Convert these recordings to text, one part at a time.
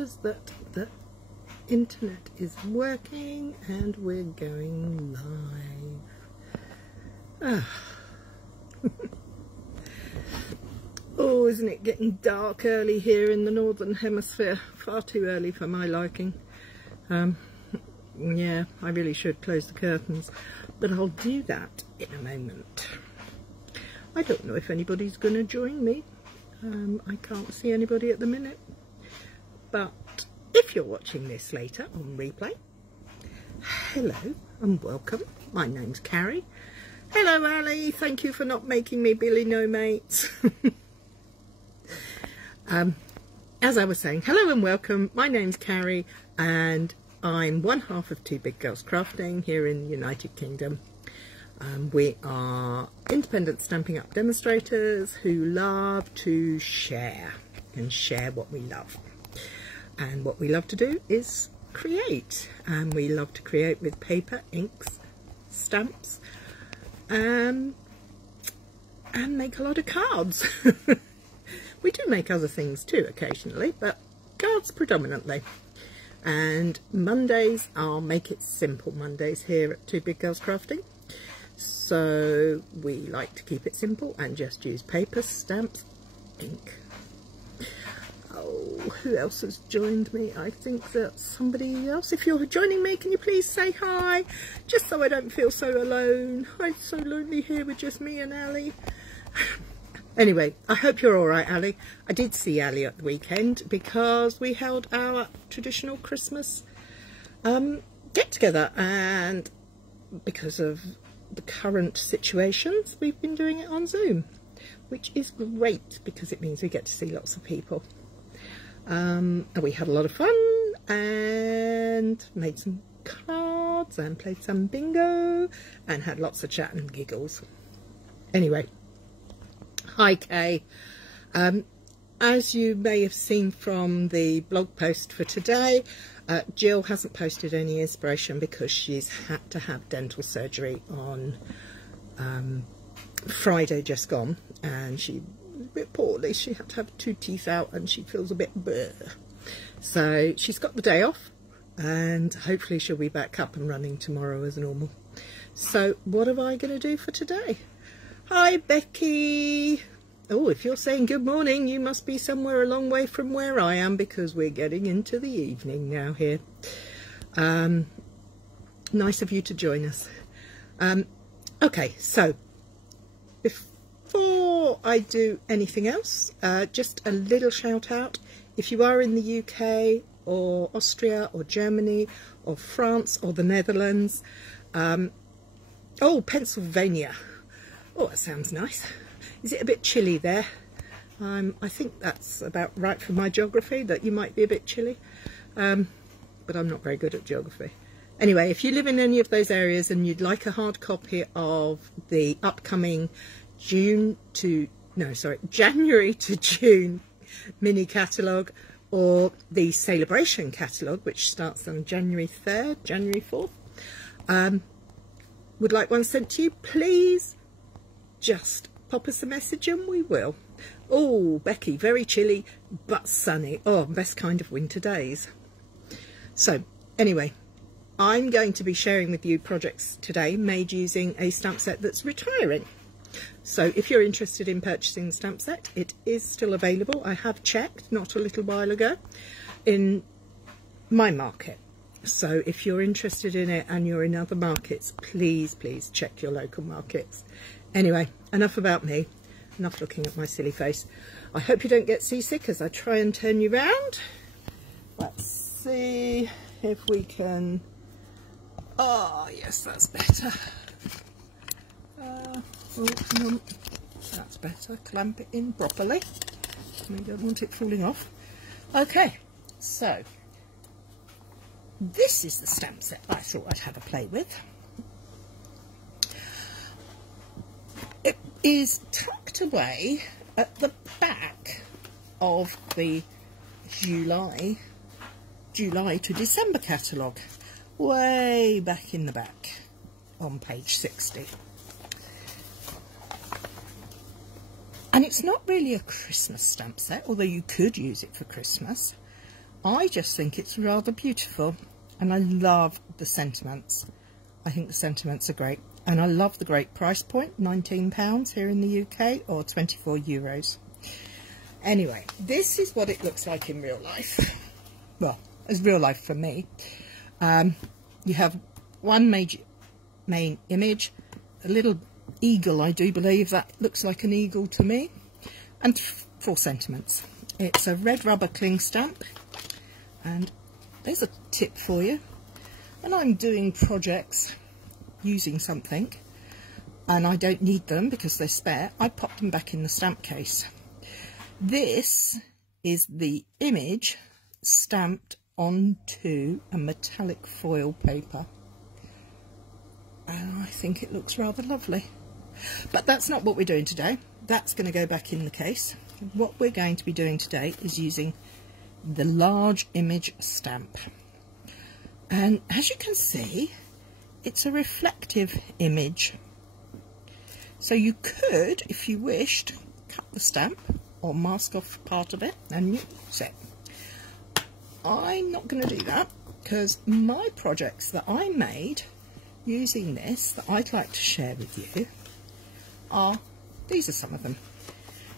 appears that the internet is working and we're going live. Oh, isn't it getting dark early here in the Northern Hemisphere? Far too early for my liking. Yeah, I really should close the curtains, but I'll do that in a moment. I don't know if anybody's going to join me. I can't see anybody at the minute, but if you're watching this later on replay, hello and welcome. My name's Carrie. Hello Ali, thank you for not making me Billy No Mates. As I was saying, hello and welcome. My name's Carrie and I'm one half of Two Big Girls Crafting here in the United Kingdom. We are independent Stampin' Up demonstrators who love to share and share what we love. And what we love to do is create. And we love to create with paper, inks, stamps, and make a lot of cards. We do make other things too occasionally, but cards predominantly. And Mondays are Make It Simple Mondays here at Two Big Girls Crafting. So we like to keep it simple and just use paper, stamps, ink. Oh, who else has joined me? I think that's somebody else. If you're joining me, can you please say hi? Just so I don't feel so alone. I'm so lonely here with just me and Ali. Anyway, I hope you're all right, Ali. I did see Ali at the weekend because we held our traditional Christmas get-together, and because of the current situations, we've been doing it on Zoom, which is great because it means we get to see lots of people. And we had a lot of fun and made some cards and played some bingo and had lots of chat and giggles. Anyway, hi Kay. As you may have seen from the blog post for today, Jill hasn't posted any inspiration because she's had to have dental surgery on Friday just gone, and she was a bit poorly. She had to have 2 teeth out and she feels a bit bleh. So she's got the day off and hopefully she'll be back up and running tomorrow as normal. So what am I going to do for today? Hi Becky. Oh, if you're saying good morning, you must be somewhere a long way from where I am because we're getting into the evening now here. Nice of you to join us. Okay, so before I do anything else, just a little shout out. If you are in the UK or Austria or Germany or France or the Netherlands, oh, Pennsylvania. Oh, that sounds nice. Is it a bit chilly there? I think that's about right for my geography, that you might be a bit chilly. But I'm not very good at geography. Anyway, if you live in any of those areas and you'd like a hard copy of the upcoming January to June mini catalogue, or the celebration catalogue, which starts on January 3rd, January 4th, would like one sent to you, please just pop us a message and we will. Oh, Becky, very chilly but sunny. Oh, best kind of winter days. So anyway, I'm going to be sharing with you projects today made using a stamp set that's retiring. So if you're interested in purchasing the stamp set, it is still available. I have checked not a little while ago in my market. So if you're interested in it and you're in other markets, please check your local markets. Anyway, enough about me, enough looking at my silly face. I hope you don't get seasick as I try and turn you round. Let's see if we can... Oh, yes, that's better. Oh, no. That's better. Clamp it in properly. We don't want it falling off. Okay, so this is the stamp set I thought I'd have a play with. It is tucked away at the back of the July to December catalogue, way back in the back on page 60. And it's not really a Christmas stamp set, although you could use it for Christmas. I just think it's rather beautiful, and I love the sentiments. I think the sentiments are great, and I love the great price point, £19 here in the UK, or €24. Anyway, this is what it looks like in real life. Well, as real life for me. You have one main image, a little eagle, I do believe that looks like an eagle to me, and 4 sentiments. It's a red rubber cling stamp, and there's a tip for you. When I'm doing projects using something and I don't need them because they're spare, I pop them back in the stamp case. This is the image stamped onto a metallic foil paper, and I think it looks rather lovely. But that's not what we're doing today. That's going to go back in the case. What we're going to be doing today is using the large image stamp, and as you can see, it's a reflective image, so you could, if you wished, cut the stamp or mask off part of it and use it. I'm not going to do that, because my projects that I made using this that I'd like to share with you are, these are some of them.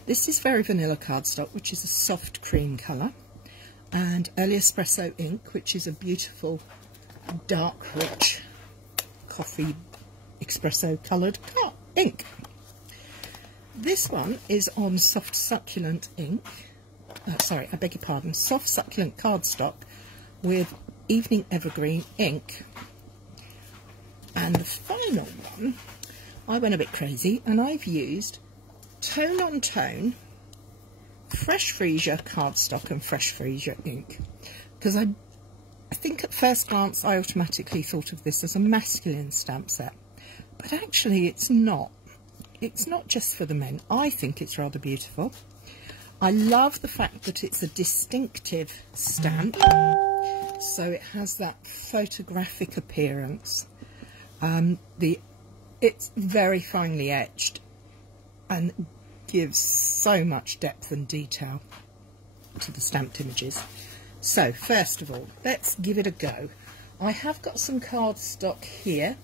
This is Very Vanilla cardstock, which is a soft cream colour, and Early Espresso ink, which is a beautiful dark rich coffee espresso coloured ink. This one is on soft succulent ink, sorry, I beg your pardon, soft succulent cardstock with Evening Evergreen ink. And the final one, I went a bit crazy and I've used tone on tone Fresh Freesia cardstock and Fresh Freesia ink, because I think at first glance I automatically thought of this as a masculine stamp set, but actually it's not. It's not just for the men. I think it's rather beautiful. I love the fact that it's a distinctive stamp, so it has that photographic appearance. It's very finely etched and gives so much depth and detail to the stamped images. So first of all, let's give it a go. I have got some cardstock here.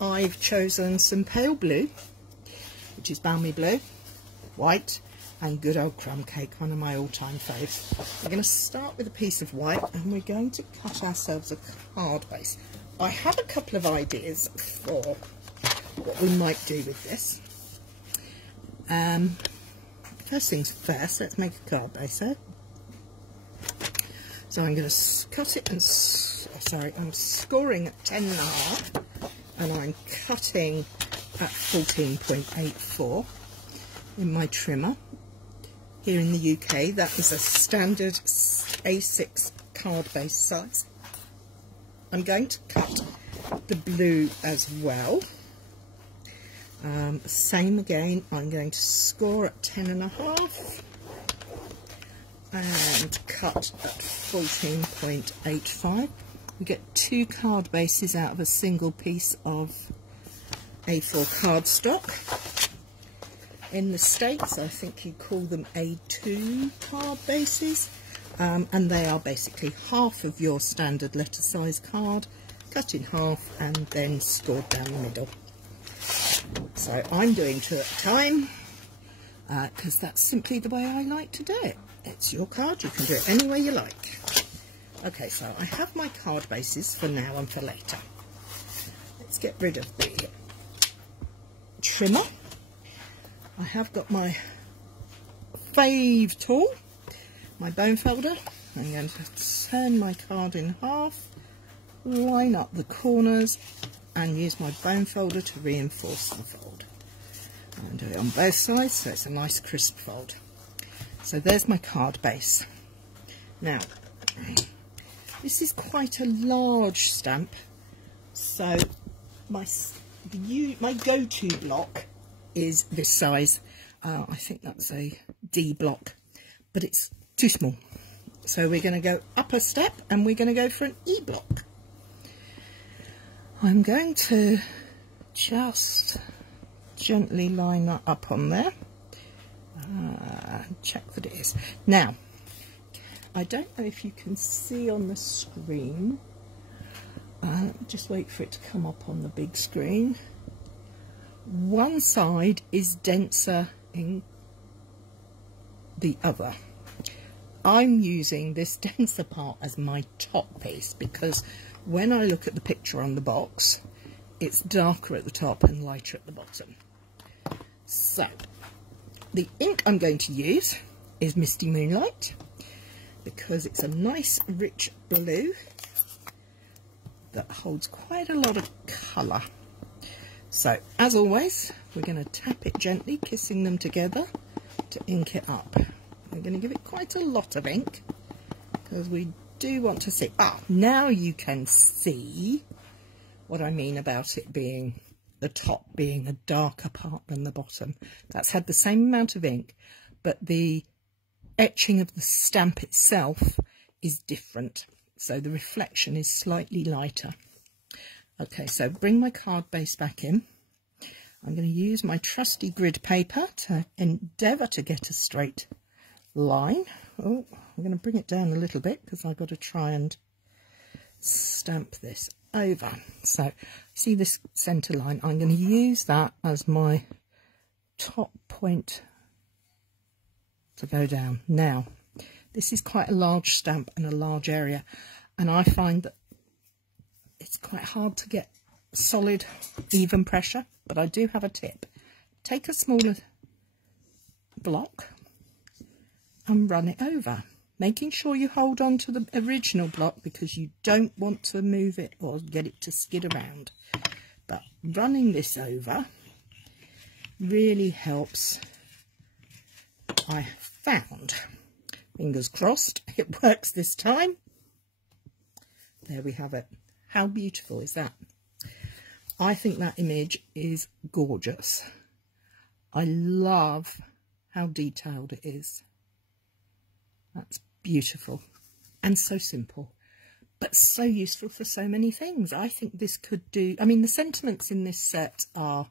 I've chosen some pale blue, which is balmy blue, white, and good old crumb cake, one of my all-time faves. We're going to start with a piece of white, and we're going to cut ourselves a card base. I have a couple of ideas for what we might do with this. First things first, let's make a card base, eh? So I'm going to cut it and, sorry, I'm scoring at 10.5, and I'm cutting at 14.84 in my trimmer. Here in the UK, that is a standard A6 card base size. I'm going to cut the blue as well. Same again, I'm going to score at 10.5 and cut at 14.85. We get 2 card bases out of a single piece of A4 cardstock. In the States, I think you call them A2 card bases, and they are basically half of your standard letter size card, cut in half and then scored down the middle. So I'm doing 2 at a time, because that's simply the way I like to do it. It's your card, you can do it any way you like. Okay, so I have my card bases for now and for later. Let's get rid of the trimmer. I have got my fave tool, my bone folder. I'm going to turn my card in half, line up the corners, and use my bone folder to reinforce the fold. And do it on both sides so it's a nice crisp fold. So there's my card base. Now, this is quite a large stamp, so my go-to block is this size. I think that's a D block, but it's too small. So we're going to go up a step and we're going to go for an E block. I'm going to just gently line that up on there. Check that it is. Now, I don't know if you can see on the screen. Just wait for it to come up on the big screen. One side is denser in the other. I'm using this denser part as my top piece because when I look at the picture on the box, it's darker at the top and lighter at the bottom. So the ink I'm going to use is Misty Moonlight because it's a nice rich blue that holds quite a lot of colour. So as always, we're going to tap it gently, kissing them together to ink it up. We're going to give it quite a lot of ink because we do want to see. Now you can see what I mean about it being the top being a darker part than the bottom. That's had the same amount of ink, but the etching of the stamp itself is different. So the reflection is slightly lighter. Okay, so bring my card base back in. I'm going to use my trusty grid paper to endeavour to get a straight line. Oh, I'm going to bring it down a little bit because I've got to try and stamp this over. So see this centre line? I'm going to use that as my top point to go down. Now, this is quite a large stamp and a large area, and I find that it's quite hard to get solid, even pressure, but I do have a tip. Take a smaller block and run it over, making sure you hold on to the original block because you don't want to move it or get it to skid around. But running this over really helps, I found. Fingers crossed it works this time. There we have it. How beautiful is that? I think that image is gorgeous. I love how detailed it is. That's beautiful and so simple, but so useful for so many things. I think this could do, I mean, the sentiments in this set are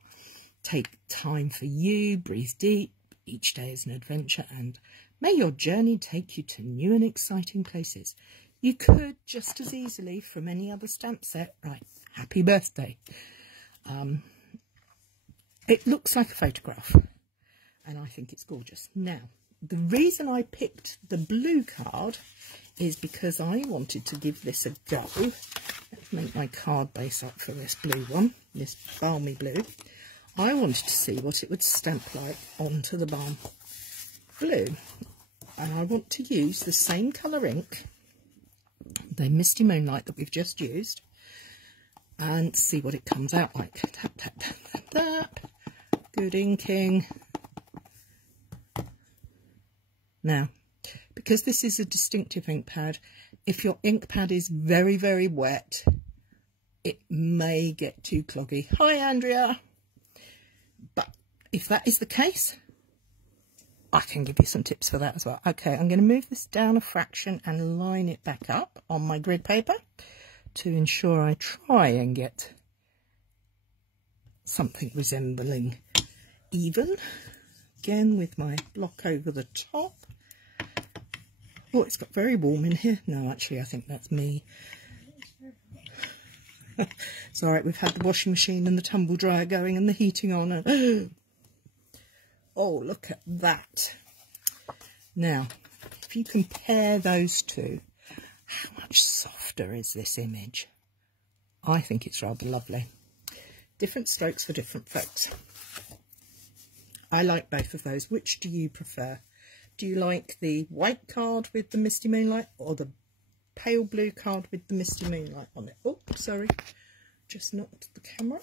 take time for you, breathe deep, each day is an adventure, and may your journey take you to new and exciting places. You could just as easily from any other stamp set write happy birthday. It looks like a photograph and I think it's gorgeous. Now, the reason I picked the blue card is because I wanted to give this a go. Let's make my card base up for this blue one, this balmy blue. I wanted to see what it would stamp like onto the balm blue. And I want to use the same colour ink, the Misty Moonlight that we've just used, and see what it comes out like. Tap, tap, tap, tap, tap. Good inking. Now, because this is a distinctive ink pad, if your ink pad is very, very wet, it may get too cloggy. Hi, Andrea. But if that is the case, I can give you some tips for that as well. Okay, I'm going to move this down a fraction and line it back up on my grid paper to ensure I try and get something resembling even. Again, with my block over the top. Oh, it's got very warm in here. No, actually, I think that's me. It's all right, we've had the washing machine and the tumble dryer going and the heating on. And oh, look at that. Now, if you compare those two, how much softer is this image? I think it's rather lovely. Different strokes for different folks. I like both of those. Which do you prefer? Do you like the white card with the Misty Moonlight or the pale blue card with the Misty Moonlight on it? Oh, sorry. Just knocked the camera.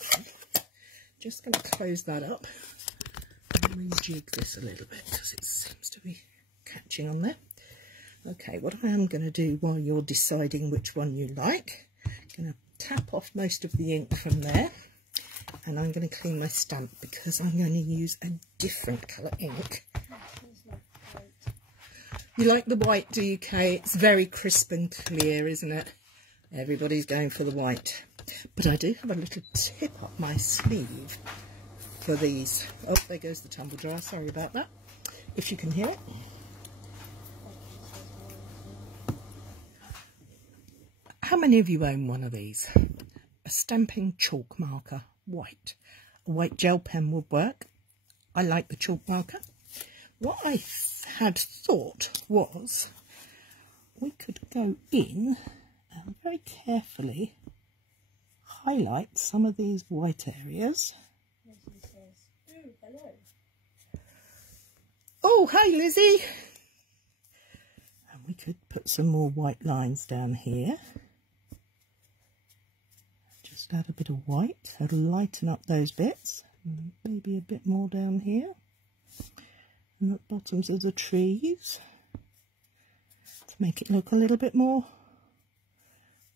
Just going to close that up and rejig this a little bit because it seems to be catching on there. Okay, what I am going to do while you're deciding which one you like, I'm going to tap off most of the ink from there. And I'm going to clean my stamp because I'm going to use a different colour ink. You like the white, do you, Kay? It's very crisp and clear, isn't it? Everybody's going for the white. But I do have a little tip up my sleeve for these. Oh, there goes the tumble dryer. Sorry about that. If you can hear it. many of you own one of these? A stamping chalk marker, white. A white gel pen would work. I like the chalk marker. What I had thought was we could go in and very carefully highlight some of these white areas. Lizzie says, "Ooh, hello." Oh, hi Lizzie. And we could put some more white lines down here. Just add a bit of white, so to lighten up those bits. And maybe a bit more down here. And the bottoms of the trees. To make it look a little bit more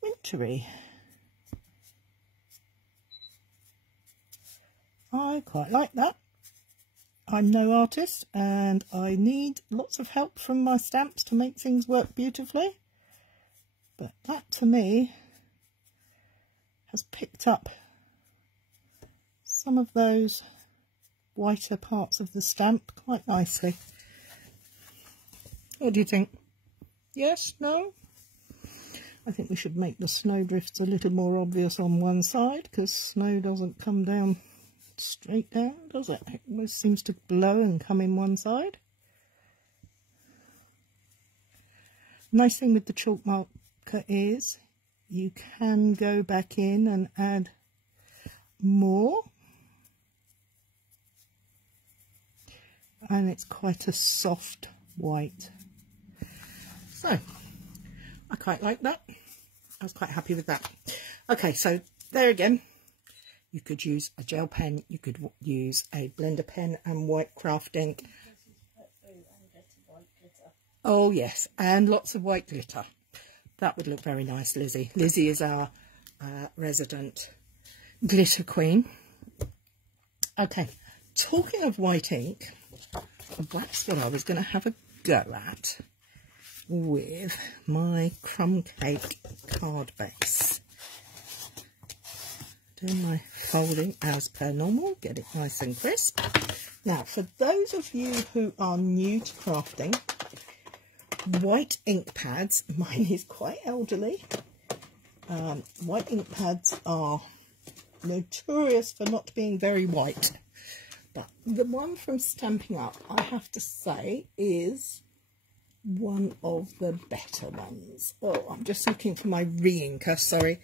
wintry. I quite like that. I'm no artist and I need lots of help from my stamps to make things work beautifully. But that to me has picked up some of those whiter parts of the stamp quite nicely. What do you think? Yes? No? I think we should make the snowdrifts a little more obvious on one side because snow doesn't come down straight down, does it? It always seems to blow and come in one side. Nice thing with the chalk marker is you can go back in and add more, and it's quite a soft white. So I quite like that. I was quite happy with that. Okay, so there again, you could use a gel pen, you could use a blender pen and white craft ink. Oh yes, and lots of white glitter. That would look very nice, Lizzie. Lizzie is our resident glitter queen. Okay, talking of white ink, that's what I was going to have a go at with my crumb cake card base. Doing my folding as per normal, get it nice and crisp. Now, for those of you who are new to crafting, white ink pads, mine is quite elderly. White ink pads are notorious for not being very white. But the one from Stampin' Up, I have to say, is one of the better ones. Oh, I'm just looking for my re-inker, sorry.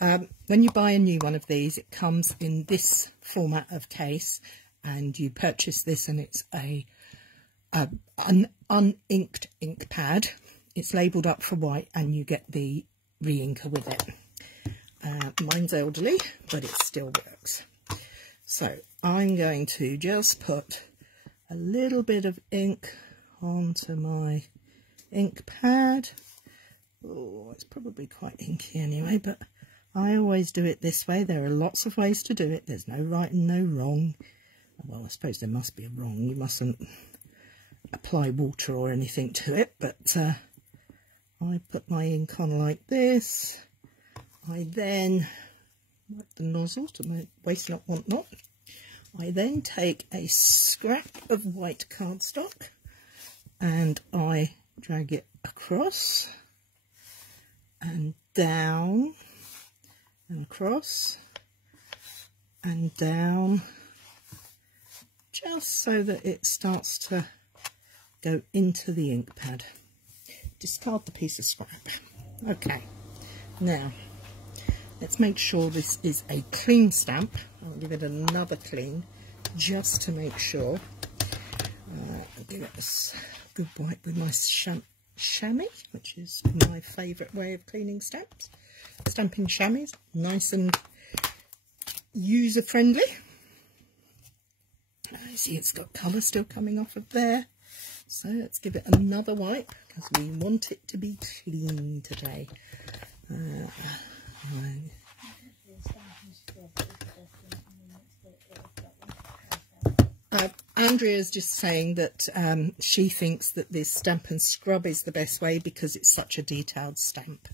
When you buy a new one of these, it comes in this format of case, and you purchase this and it's an uninked ink pad. It's labelled up for white and you get the re-inker with it. Mine's elderly, but it still works. So I'm going to just put a little bit of ink onto my ink pad. Oh, it's probably quite inky anyway, but I always do it this way. There are lots of ways to do it. There's no right and no wrong. Well, I suppose there must be a wrong. You mustn't apply water or anything to it, but I put my ink on like this. I then wipe the nozzle to waste not want not. I then take a scrap of white cardstock and I drag it across and down and across and down, just so that it starts to go into the ink pad. Discard the piece of scrap. Okay, now let's make sure this is a clean stamp. I'll give it another clean just to make sure. I'll give it a good wipe with my chamois, which is my favourite way of cleaning stamps. Stamping chamois, nice and user-friendly. I see it's got colour still coming off of there. So let's give it another wipe because we want it to be clean today. Andrea's just saying that she thinks that this Stamp and Scrub is the best way because it's such a detailed stamp.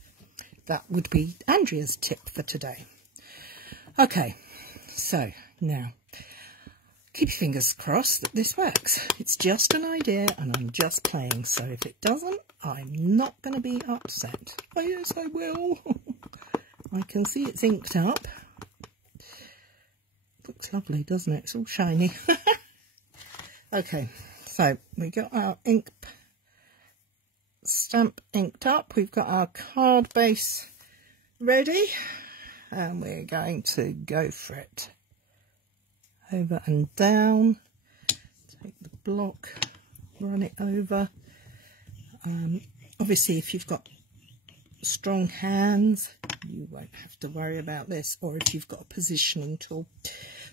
That would be Andrea's tip for today. Okay, so now keep your fingers crossed that this works. It's just an idea and I'm just playing, so if it doesn't, I'm not going to be upset. Oh yes, I will. I can see it's inked up. Looks lovely, doesn't it? It's all shiny. Okay, so we got our ink stamp inked up. We've got our card base ready, and we're going to go for it. Over and down. Take the block, run it over. Obviously, if you've got strong hands, you won't have to worry about this, or if you've got a positioning tool.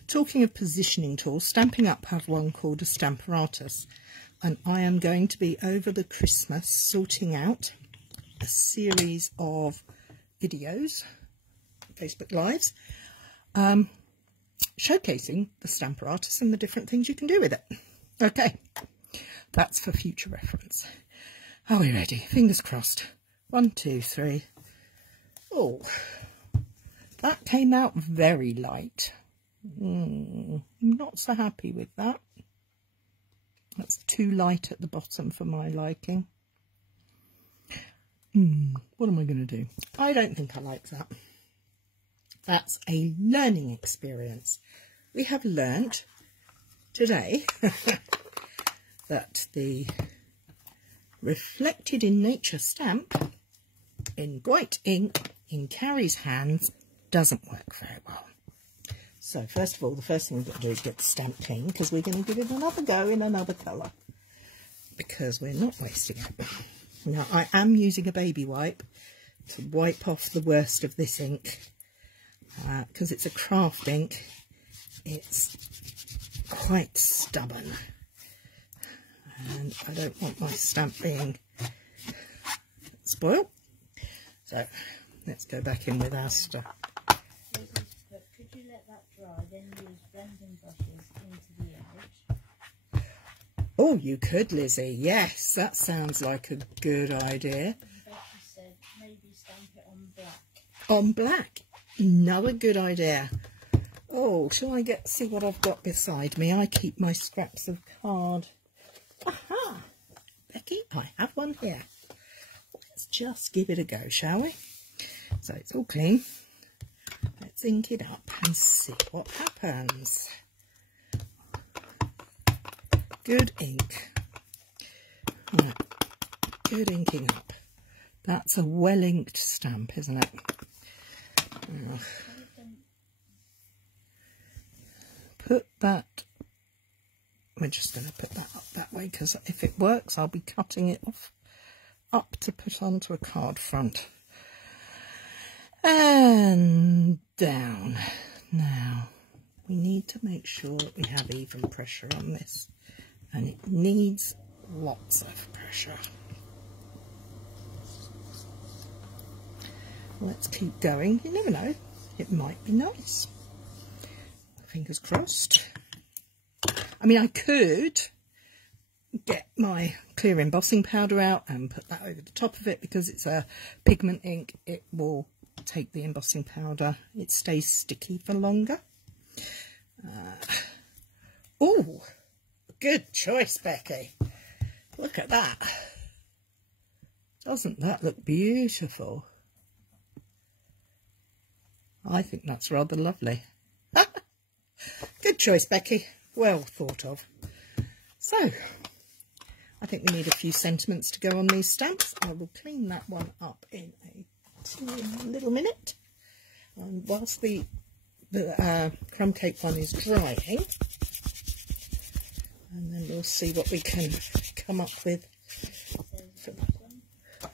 Talking of positioning tools, Stampin' Up have one called a Stamparatus, and I am going to be over the Christmas sorting out a series of videos, Facebook Lives, showcasing the Stamparatus and the different things you can do with it. Okay, that's for future reference. Are we ready? Fingers crossed. 1, 2, 3. Oh, that came out very light. Not so happy with that. That's too light at the bottom for my liking. What am I going to do? I don't think I like that. That's a learning experience. We have learnt today that the Reflected in Nature stamp in white ink in Carrie's hands doesn't work very well. So first of all, the first thing we've got to do is get the stamp clean, because we're going to give it another go in another colour, because we're not wasting it. Now, I am using a baby wipe to wipe off the worst of this ink, because it's a craft ink. It's quite stubborn, and I don't want my stamp being spoiled. So let's go back in with our stuff. Could you let that dry, then use blending brushes into the image? Oh, you could, Lizzie. Yes, that sounds like a good idea. And Becky said maybe stamp it on black. On black? Another good idea. Oh, shall I see what I've got beside me? I keep my scraps of card. Aha! Becky, I have one here. Let's just give it a go, shall we? So it's all clean. Let's ink it up and see what happens. Good ink. Right. Good inking up. That's a well-inked stamp, isn't it? Put that... We're just going to put that up that way, because if it works, I'll be cutting it off up to put onto a card front. And down. Now, we need to make sure that we have even pressure on this. And it needs lots of pressure. Let's keep going. You never know. It might be nice. Fingers crossed. I mean, I could get my clear embossing powder out and put that over the top of it, because it's a pigment ink. It will take the embossing powder. It stays sticky for longer. Oh, good choice, Becky. Look at that. Doesn't that look beautiful? I think that's rather lovely. Good choice, Becky. Well thought of. So, I think we need a few sentiments to go on these stamps. I will clean that one up in a little minute. And whilst the crumb cake one is drying, and then we'll see what we can come up with for that.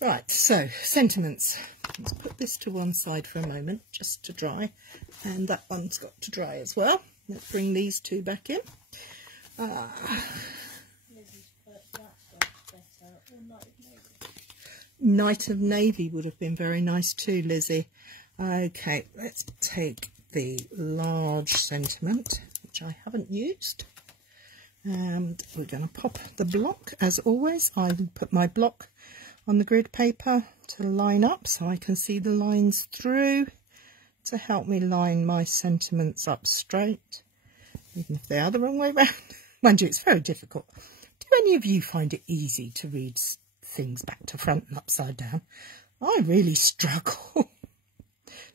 Right, so sentiments. Let's put this to one side for a moment just to dry, and that one's got to dry as well. Let's bring these two back in. Night of Navy would have been very nice too, Lizzie. Okay, let's take the large sentiment, which I haven't used, and we're going to pop the block. As always, I put my block on the grid paper to line up so I can see the lines through, to help me line my sentiments up straight, even if they are the wrong way round. Mind you, it's very difficult. Do any of you find it easy to read things back to front and upside down? I really struggle.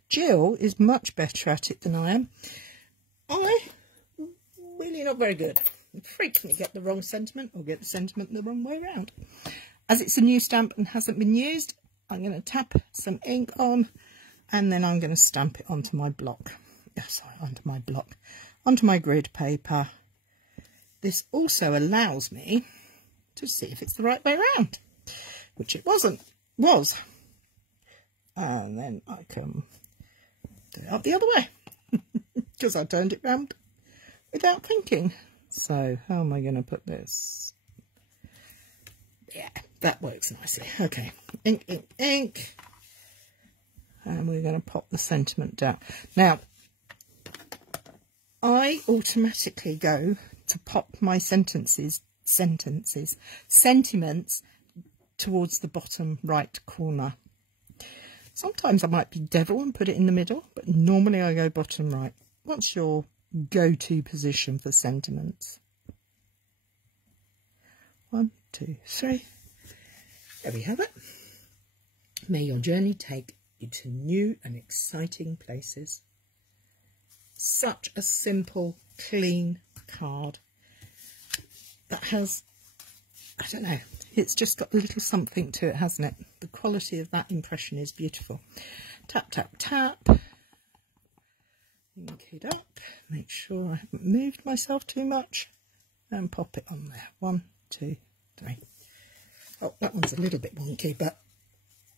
Jill is much better at it than I am. I really not very good. I frequently get the wrong sentiment or get the sentiment the wrong way around. As it's a new stamp and hasn't been used, I'm going to tap some ink on and then I'm going to stamp it onto my block. Yes, onto my block, onto my grid paper. This also allows me to see if it's the right way around, which it was. And then I can do it up the other way because I turned it round without thinking. So how am I going to put this? Yeah, that works nicely. Okay, ink, ink, ink. And we're going to pop the sentiment down. Now, I automatically go to pop my sentiments towards the bottom right corner. Sometimes I might be devil and put it in the middle, but normally I go bottom right. What's your go-to position for sentiments? 1, 2, 3. There we have it. May your journey take you to new and exciting places. Such a simple, clean card that has, I don't know, it's just got a little something to it, hasn't it? The quality of that impression is beautiful. Tap, tap, tap. Ink it up. Make sure I haven't moved myself too much. And pop it on there. 1, 2, 3. Oh, that one's a little bit wonky, but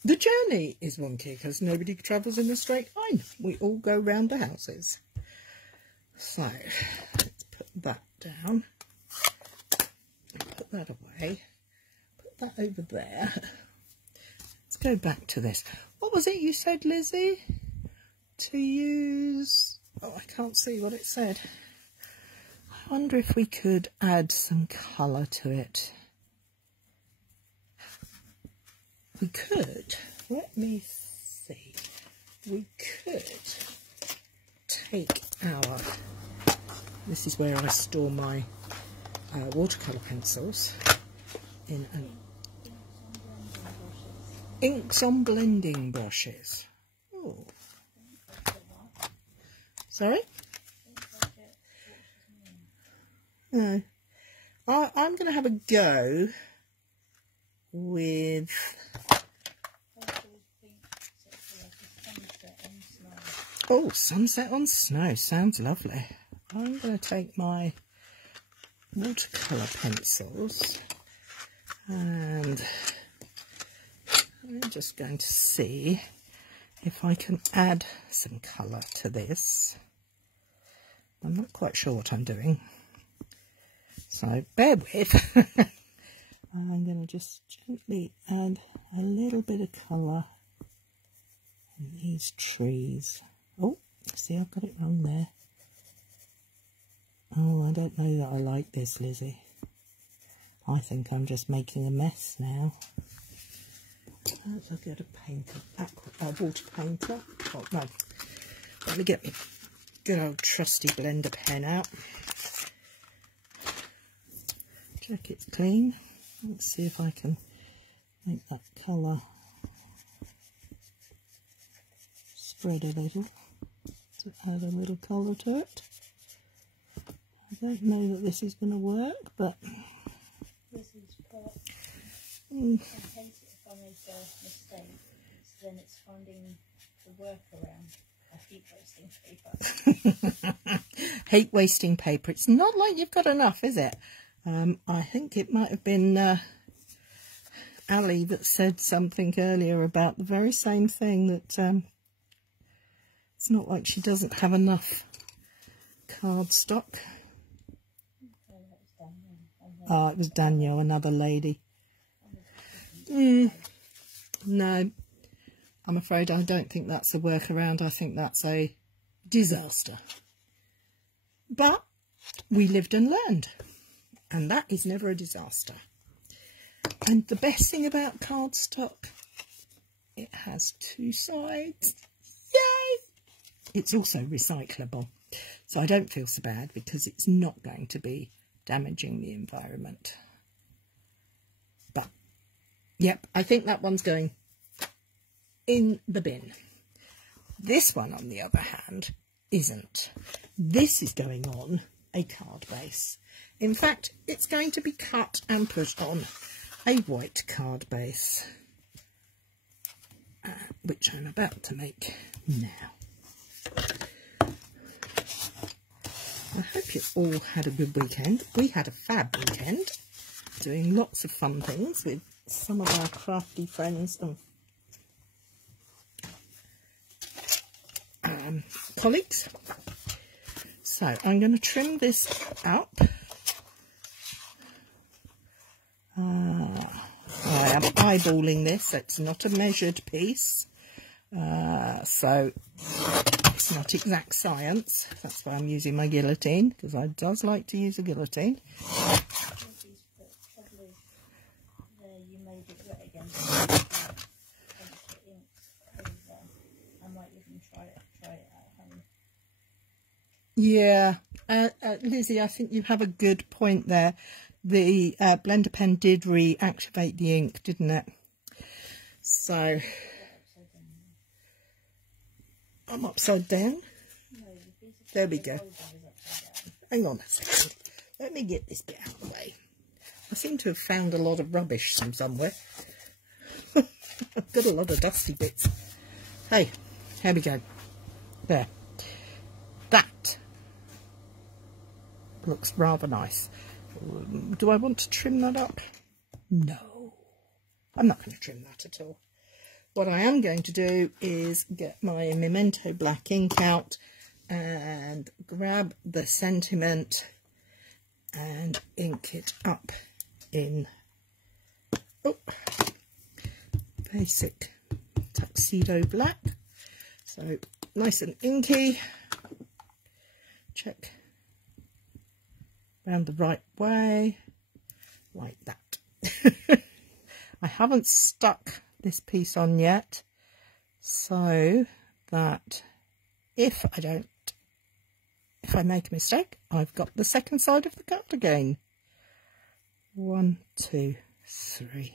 the journey is wonky because nobody travels in a straight line. We all go round the houses. So, let's put that down. Put that away. Put that over there. Let's go back to this. What was it you said, Lizzie? To use... Oh, I can't see what it said. I wonder if we could add some colour to it. We could. Let me see. We could take our... This is where I store my watercolor pencils in an inks on blending brushes. Oh. Sorry? No. I'm going to have a go with... Oh, sunset on snow. Sounds lovely. I'm going to take my watercolour pencils and I'm just going to see if I can add some colour to this. I'm not quite sure what I'm doing, so bear with. I'm going to just gently add a little bit of colour in these trees. Oh, see, I've got it wrong there. Oh, I don't know that I like this, Lizzie. I think I'm just making a mess now. Let's get a painter, water painter. Oh, no. Let me get my good old trusty blender pen out. Check it's clean. Let's see if I can make that colour spread a little to add a little colour to it. I don't know that this is going to work, but this is part. I hate it if I make a mistake, so then it's finding the workaround. I hate wasting paper. Hate wasting paper. It's not like you've got enough, is it? I think it might have been Ali that said something earlier about the very same thing, that it's not like she doesn't have enough cardstock. Oh, it was Danielle, another lady. No, I'm afraid I don't think that's a workaround. I think that's a disaster. But we lived and learned, and that is never a disaster. And the best thing about cardstock, it has two sides. Yay! It's also recyclable, so I don't feel so bad because it's not going to be damaging the environment. But yep, I think that one's going in the bin. This one, on the other hand, isn't. This is going on a card base. In fact, it's going to be cut and put on a white card base, which I'm about to make now. I hope you all had a good weekend. We had a fab weekend, doing lots of fun things with some of our crafty friends and colleagues. So I'm going to trim this up. I am eyeballing this. It's not a measured piece, so it's not exact science. That's why I'm using my guillotine, because I does like to use a guillotine. You made it wet again. I might even try it at home. Yeah, Lizzie, I think you have a good point there. The blender pen did reactivate the ink, didn't it? So I'm upside down. There we go. Hang on a second. Let me get this bit out of the way. I seem to have found a lot of rubbish from somewhere. I've got a lot of dusty bits. Hey, here we go. There. That looks rather nice. Do I want to trim that up? No. I'm not going to trim that at all. What I am going to do is get my Memento black ink out and grab the sentiment and ink it up in basic tuxedo black. So nice and inky. Check round the right way, like that. I haven't stuck this piece on yet, so that if I make a mistake, I've got the second side of the card again. 1, 2, 3.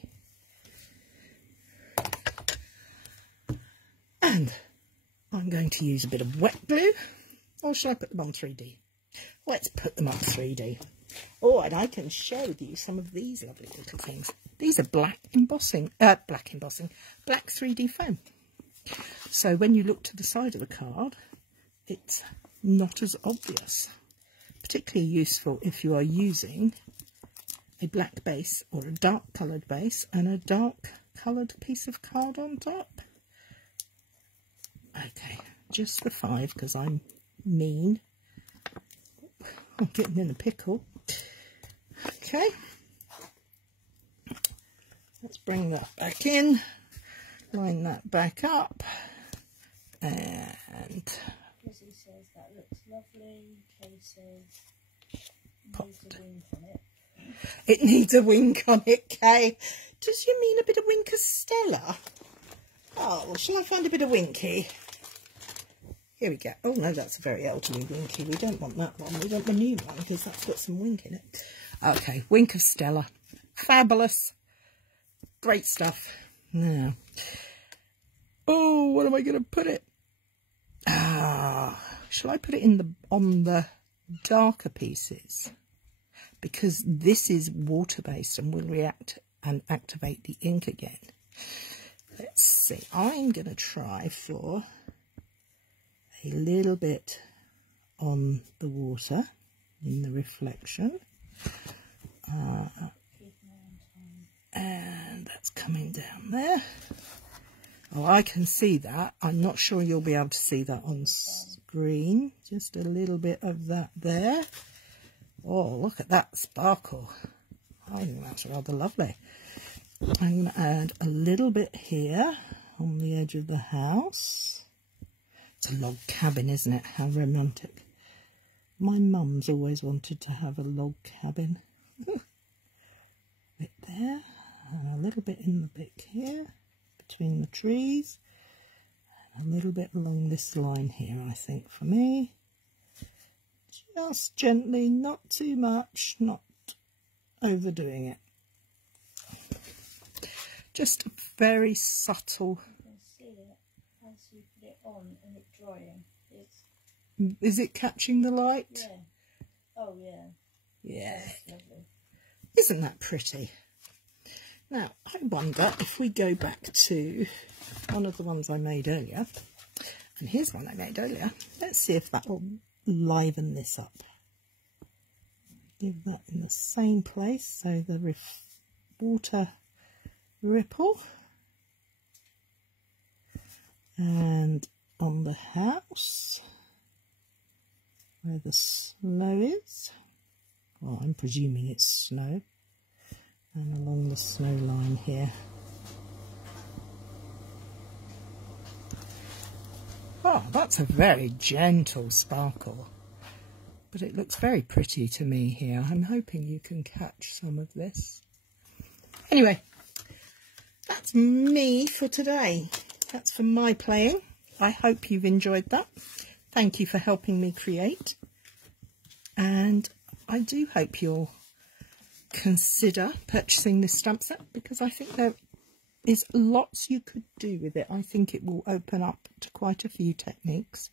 And I'm going to use a bit of wet glue, or should I put them on 3D? Let's put them on 3D. Oh, and I can show you some of these lovely little things. These are black 3D foam. So when you look to the side of the card, it's not as obvious. Particularly useful if you are using a black base or a dark coloured base and a dark coloured piece of card on top. Okay, just the 5 because I'm mean. I'm getting in a pickle. Okay, let's bring that back in, line that back up, and Lizzie says that looks lovely. Kay says needs a wink on it. It needs a wink on it, Kay. Does you mean a bit of Winker Stella? Oh, well, shall I find a bit of Winky? Here we go. Oh no, that's a very elderly Winky. We don't want that one. We want the new one because that's got some wink in it. Okay, Wink of Stella. Fabulous. Great stuff. Now, oh, what am I going to put it? Shall I put it in on the darker pieces? Because this is water-based and will react and activate the ink again. Let's see. I'm going to try for a little bit on the water in the reflection. And that's coming down there. Oh, I can see that. I'm not sure you'll be able to see that on screen. Just a little bit of that there. Oh, look at that sparkle. I think that's rather lovely. I'm going to add a little bit here on the edge of the house. It's a log cabin, isn't it? How romantic. My mum's always wanted to have a log cabin. A bit there, and a little bit in the bit here, between the trees, and a little bit along this line here, I think, for me. Just gently, not too much, not overdoing it. Just a very subtle. You can see it as you put it on and it drying. Is it catching the light? Yeah. Oh yeah. Yeah. That's lovely. Isn't that pretty? Now, I wonder if we go back to one of the ones I made earlier. And here's one I made earlier. Let's see if that will liven this up. Give that in the same place, so the water ripple. And on the house, where the snow is. Well, I'm presuming it's snow. And along the snow line here. Oh, that's a very gentle sparkle. But it looks very pretty to me here. I'm hoping you can catch some of this. Anyway, that's me for today. That's for my playing. I hope you've enjoyed that. Thank you for helping me create. And I do hope you'll consider purchasing this stamp set, because I think there is lots you could do with it. I think it will open up to quite a few techniques.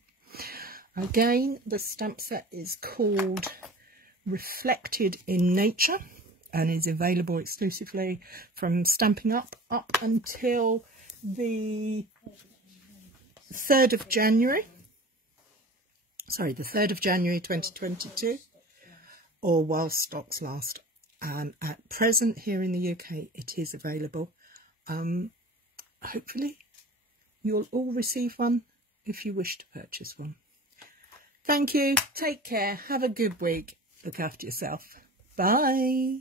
Again, the stamp set is called Reflected in Nature and is available exclusively from Stampin' Up until the 3rd of January. Sorry, the 3rd of January 2022, or while stocks last. At present here in the UK it is available. Hopefully you'll all receive one if you wish to purchase one. Thank you. Take care. Have a good week. Look after yourself. Bye.